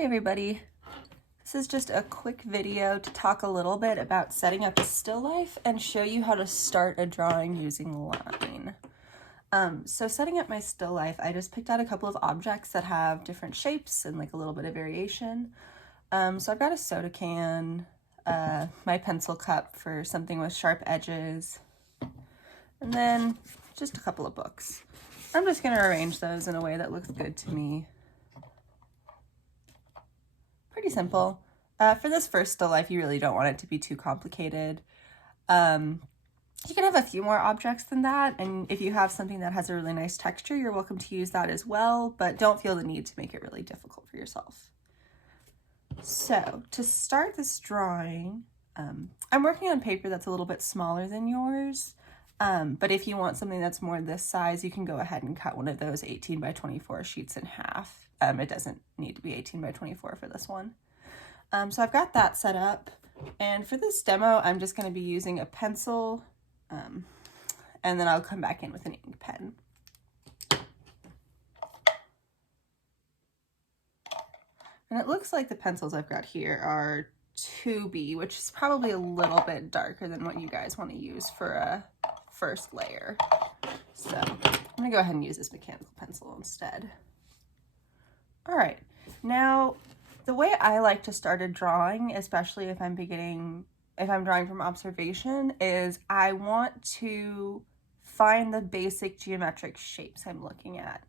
Hi everybody. This is just a quick video to talk a little bit about setting up a still life and show you how to start a drawing using line. So setting up my still life, I just picked out a couple of objects that have different shapes and like a little bit of variation. So I've got a soda can, my pencil cup for something with sharp edges, and then just a couple of books. I'm just going to arrange those in a way that looks good to me. Pretty simple. For this first still life, you really don't want it to be too complicated. You can have a few more objects than that, and if you have something that has a really nice texture, you're welcome to use that as well, but don't feel the need to make it really difficult for yourself. So to start this drawing, I'm working on paper that's a little bit smaller than yours, but if you want something that's more this size, you can go ahead and cut one of those 18 by 24 sheets in half. It doesn't need to be 18 by 24 for this one. So I've got that set up, and for this demo, I'm just going to be using a pencil, and then I'll come back in with an ink pen. And it looks like the pencils I've got here are 2B, which is probably a little bit darker than what you guys want to use for a first layer. So I'm going to go ahead and use this mechanical pencil instead. All right, now the way I like to start a drawing, especially if I'm drawing from observation, is I want to find the basic geometric shapes I'm looking at.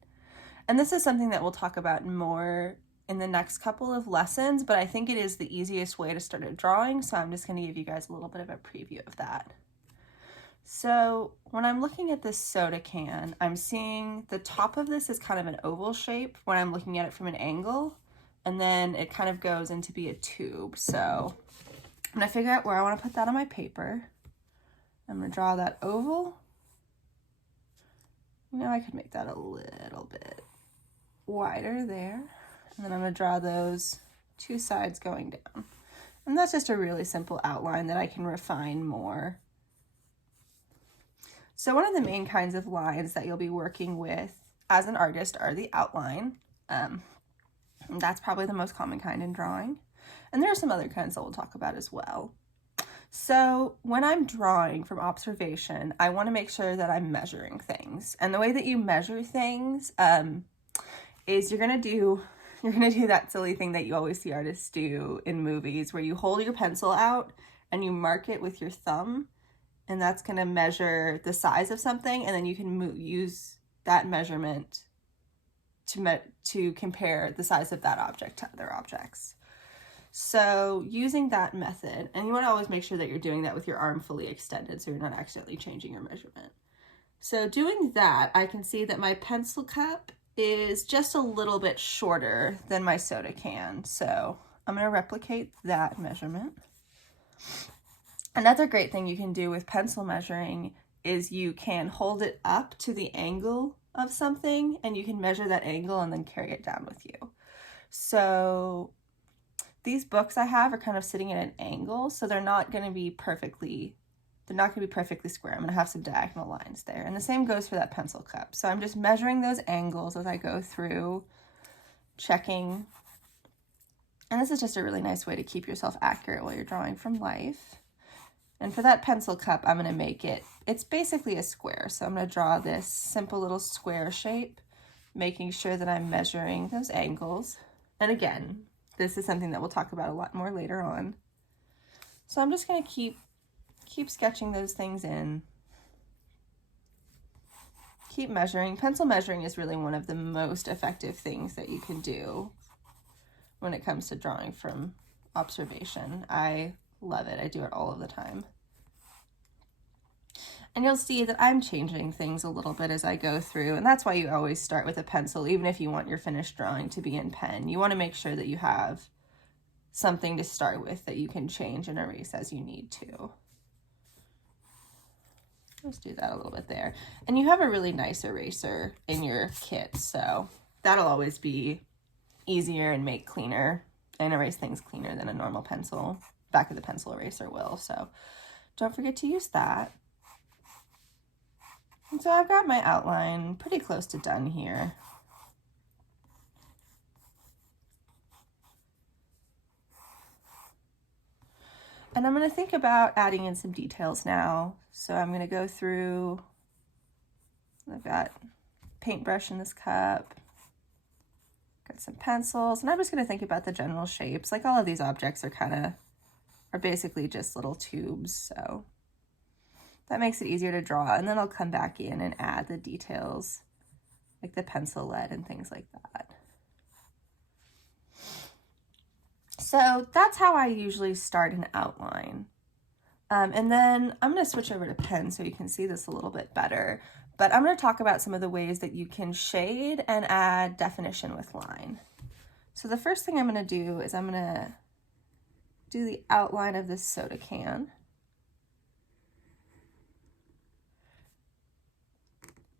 And this is something that we'll talk about more in the next couple of lessons, but I think it is the easiest way to start a drawing, so I'm just going to give you guys a little bit of a preview of that. So when I'm looking at this soda can, I'm seeing the top of this is kind of an oval shape when I'm looking at it from an angle, and then it kind of goes into be a tube. So I'm going to figure out where I want to put that on my paper. I'm going to draw that oval. Now I could make that a little bit wider there. And then I'm going to draw those two sides going down. And that's just a really simple outline that I can refine more. So one of the main kinds of lines that you'll be working with as an artist are the outline. That's probably the most common kind in drawing. And there are some other kinds that we'll talk about as well. So when I'm drawing from observation, I want to make sure that I'm measuring things. And the way that you measure things is you're gonna do that silly thing that you always see artists do in movies, where you hold your pencil out and you mark it with your thumb, and that's gonna measure the size of something, and then you can use that measurement to compare the size of that object to other objects. So using that method, and you want to always make sure that you're doing that with your arm fully extended so you're not accidentally changing your measurement. So doing that, I can see that my pencil cup is just a little bit shorter than my soda can. So I'm going to replicate that measurement. Another great thing you can do with pencil measuring is you can hold it up to the angle of something, and you can measure that angle and then carry it down with you. So these books I have are kind of sitting at an angle, so they're not going to be perfectly square. I'm going to have some diagonal lines there. And the same goes for that pencil cup. So I'm just measuring those angles as I go through, checking. And this is just a really nice way to keep yourself accurate while you're drawing from life. And for that pencil cup, I'm going to it's basically a square. So I'm going to draw this simple little square shape, making sure that I'm measuring those angles. And again, this is something that we'll talk about a lot more later on. So I'm just going to keep sketching those things in. Keep measuring. Pencil measuring is really one of the most effective things that you can do when it comes to drawing from observation. I love it. I do it all of the time. And you'll see that I'm changing things a little bit as I go through, and that's why you always start with a pencil, even if you want your finished drawing to be in pen. You want to make sure that you have something to start with that you can change and erase as you need to. Let's do that a little bit there. And you have a really nice eraser in your kit, so that'll always be easier and make cleaner and erase things cleaner than a normal pencil. Back of the pencil eraser will, so don't forget to use that. And so I've got my outline pretty close to done here. And I'm going to think about adding in some details now. So I'm going to go through, I've got paintbrush in this cup, got some pencils, and I'm just going to think about the general shapes. Like all of these objects are basically just little tubes, so that makes it easier to draw. And then I'll come back in and add the details, like the pencil lead and things like that. So that's how I usually start an outline. And then I'm going to switch over to pen so you can see this a little bit better. But I'm going to talk about some of the ways that you can shade and add definition with line. So the first thing I'm going to do is I'm going to do the outline of this soda can.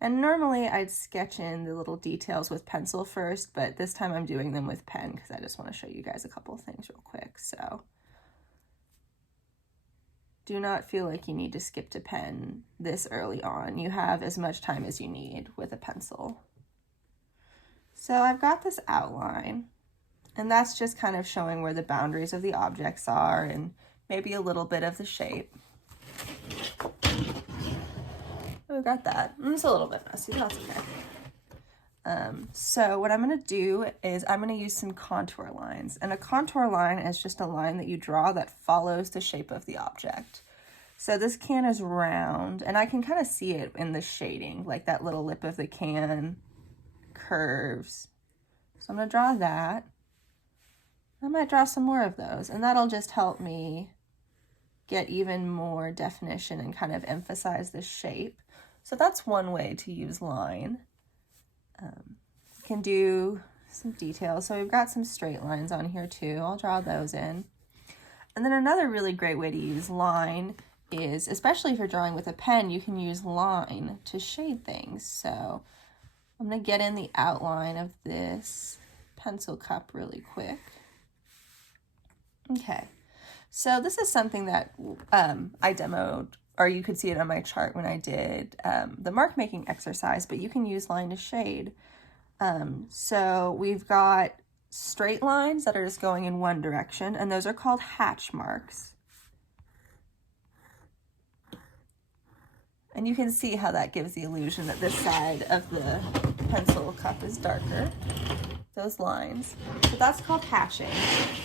And normally I'd sketch in the little details with pencil first, but this time I'm doing them with pen because I just want to show you guys a couple of things real quick. So do not feel like you need to skip to pen this early on. You have as much time as you need with a pencil. So I've got this outline, and that's just kind of showing where the boundaries of the objects are and maybe a little bit of the shape. We got that. It's a little bit messy, that's okay. So what I'm going to do is I'm going to use some contour lines. And a contour line is just a line that you draw that follows the shape of the object. So this can is round, and I can kind of see it in the shading, like that little lip of the can curves. So I'm going to draw that. I might draw some more of those, and that'll just help me get even more definition and kind of emphasize the shape. So that's one way to use line. You can do some details. So we've got some straight lines on here too. I'll draw those in. And then another really great way to use line is, especially if you're drawing with a pen, you can use line to shade things. So I'm going to get in the outline of this pencil cup really quick. Okay, so this is something that I demoed, or you could see it on my chart when I did the mark making exercise, but you can use line to shade. So we've got straight lines that are just going in one direction, and those are called hatch marks. And you can see how that gives the illusion that this side of the pencil cup is darker, those lines. But that's called hatching.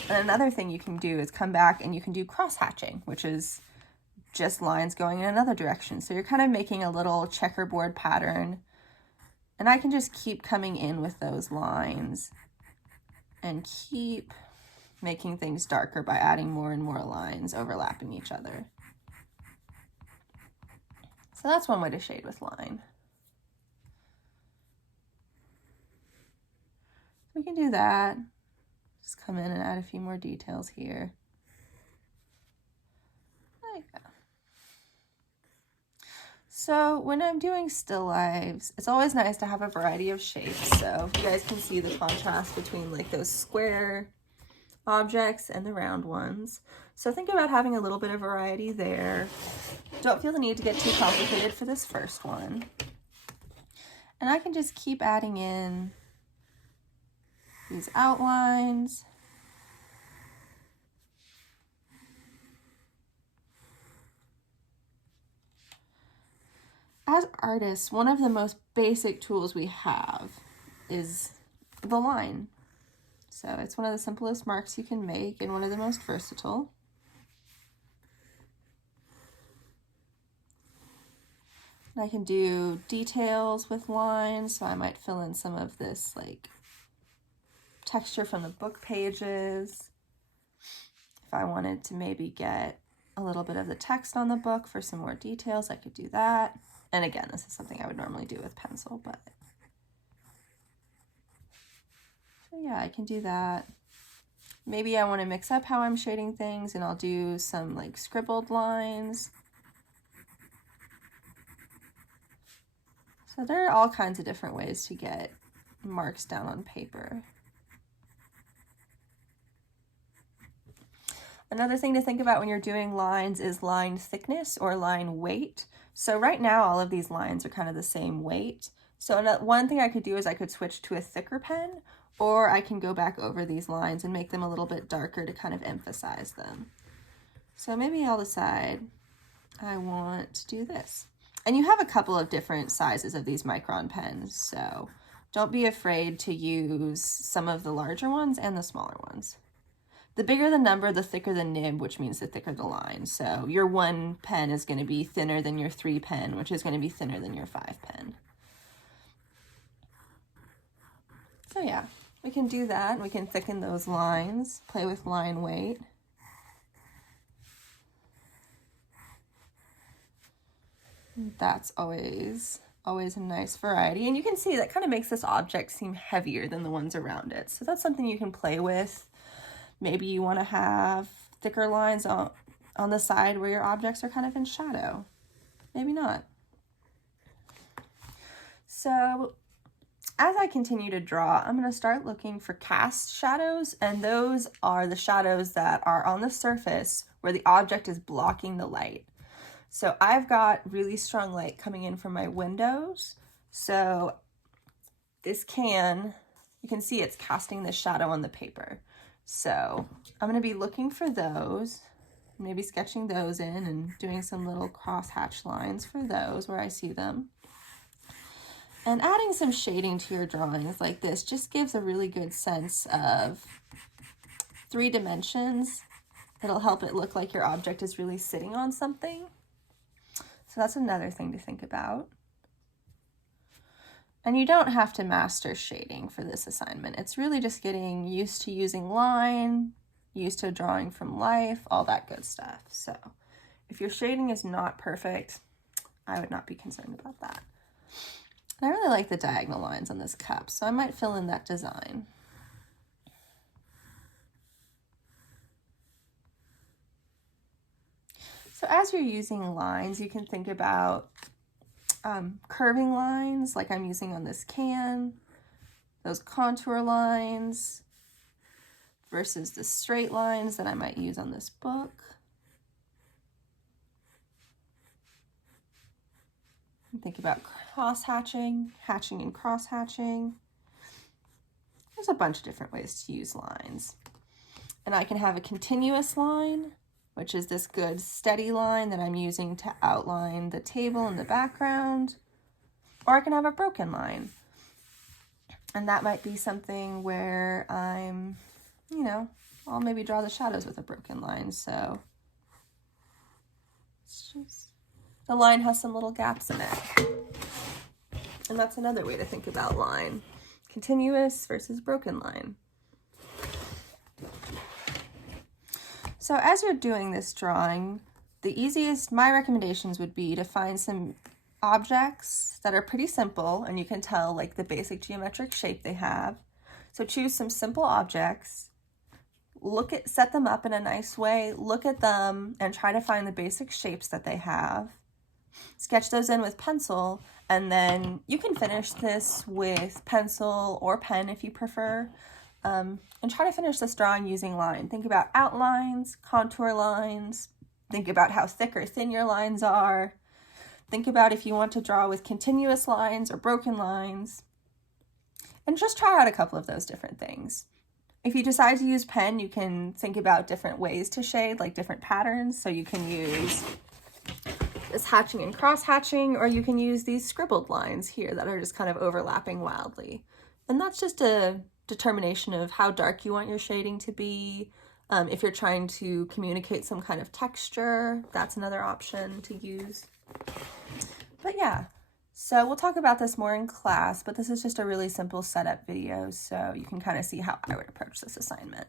And another thing you can do is come back and you can do cross hatching, which is just lines going in another direction. So you're kind of making a little checkerboard pattern. And I can just keep coming in with those lines and keep making things darker by adding more and more lines overlapping each other. So that's one way to shade with line. We can do that. Just come in and add a few more details here. There you go. So when I'm doing still lifes, it's always nice to have a variety of shapes. So you guys can see the contrast between like those square objects and the round ones. So think about having a little bit of variety there. Don't feel the need to get too complicated for this first one. And I can just keep adding in these outlines. As artists, one of the most basic tools we have is the line. So it's one of the simplest marks you can make and one of the most versatile. And I can do details with lines, so I might fill in some of this like texture from the book pages. If I wanted to maybe get a little bit of the text on the book for some more details, I could do that. And again, this is something I would normally do with pencil, but so yeah, I can do that. Maybe I want to mix up how I'm shading things, and I'll do some like scribbled lines. So there are all kinds of different ways to get marks down on paper. Another thing to think about when you're doing lines is line thickness or line weight. So right now, all of these lines are kind of the same weight. So one thing I could do is I could switch to a thicker pen, or I can go back over these lines and make them a little bit darker to kind of emphasize them. So maybe I'll decide I want to do this. And you have a couple of different sizes of these Micron pens, so don't be afraid to use some of the larger ones and the smaller ones. The bigger the number, the thicker the nib, which means the thicker the line. So your 1 pen is going to be thinner than your 3 pen, which is going to be thinner than your 5 pen. So yeah, we can do that. We can thicken those lines, play with line weight. That's always a nice variety. And you can see that kind of makes this object seem heavier than the ones around it. So that's something you can play with. Maybe you want to have thicker lines on the side where your objects are kind of in shadow. Maybe not. So as I continue to draw, I'm going to start looking for cast shadows, and those are the shadows that are on the surface where the object is blocking the light. So I've got really strong light coming in from my windows. So this can, you can see it's casting the shadow on the paper. So I'm going to be looking for those, maybe sketching those in and doing some little cross-hatch lines for those where I see them. And adding some shading to your drawings like this just gives a really good sense of 3 dimensions. It'll help it look like your object is really sitting on something. So that's another thing to think about. And you don't have to master shading for this assignment. It's really just getting used to using line, used to drawing from life, all that good stuff. So if your shading is not perfect, I would not be concerned about that. And I really like the diagonal lines on this cup, so I might fill in that design. So as you're using lines, you can think about curving lines like I'm using on this can, those contour lines versus the straight lines that I might use on this book. Think about cross-hatching, hatching and cross-hatching. There's a bunch of different ways to use lines. And I can have a continuous line, which is this good steady line that I'm using to outline the table in the background. Or I can have a broken line. And that might be something where I'm, you know, I'll maybe draw the shadows with a broken line. So it's just, the line has some little gaps in it. And that's another way to think about line. Continuous versus broken line. So as you're doing this drawing, my recommendations would be to find some objects that are pretty simple and you can tell like the basic geometric shape they have. So choose some simple objects, set them up in a nice way, look at them and try to find the basic shapes that they have. Sketch those in with pencil, and then you can finish this with pencil or pen if you prefer. And try to finish this drawing using line. Think about outlines, contour lines. Think about how thick or thin your lines are. Think about if you want to draw with continuous lines or broken lines. And just try out a couple of those different things. If you decide to use pen, you can think about different ways to shade, like different patterns. So you can use this hatching and cross-hatching, or you can use these scribbled lines here that are just kind of overlapping wildly. And that's just a determination of how dark you want your shading to be. If you're trying to communicate some kind of texture, that's another option to use. But yeah, so we'll talk about this more in class, but this is just a really simple setup video so you can kind of see how I would approach this assignment.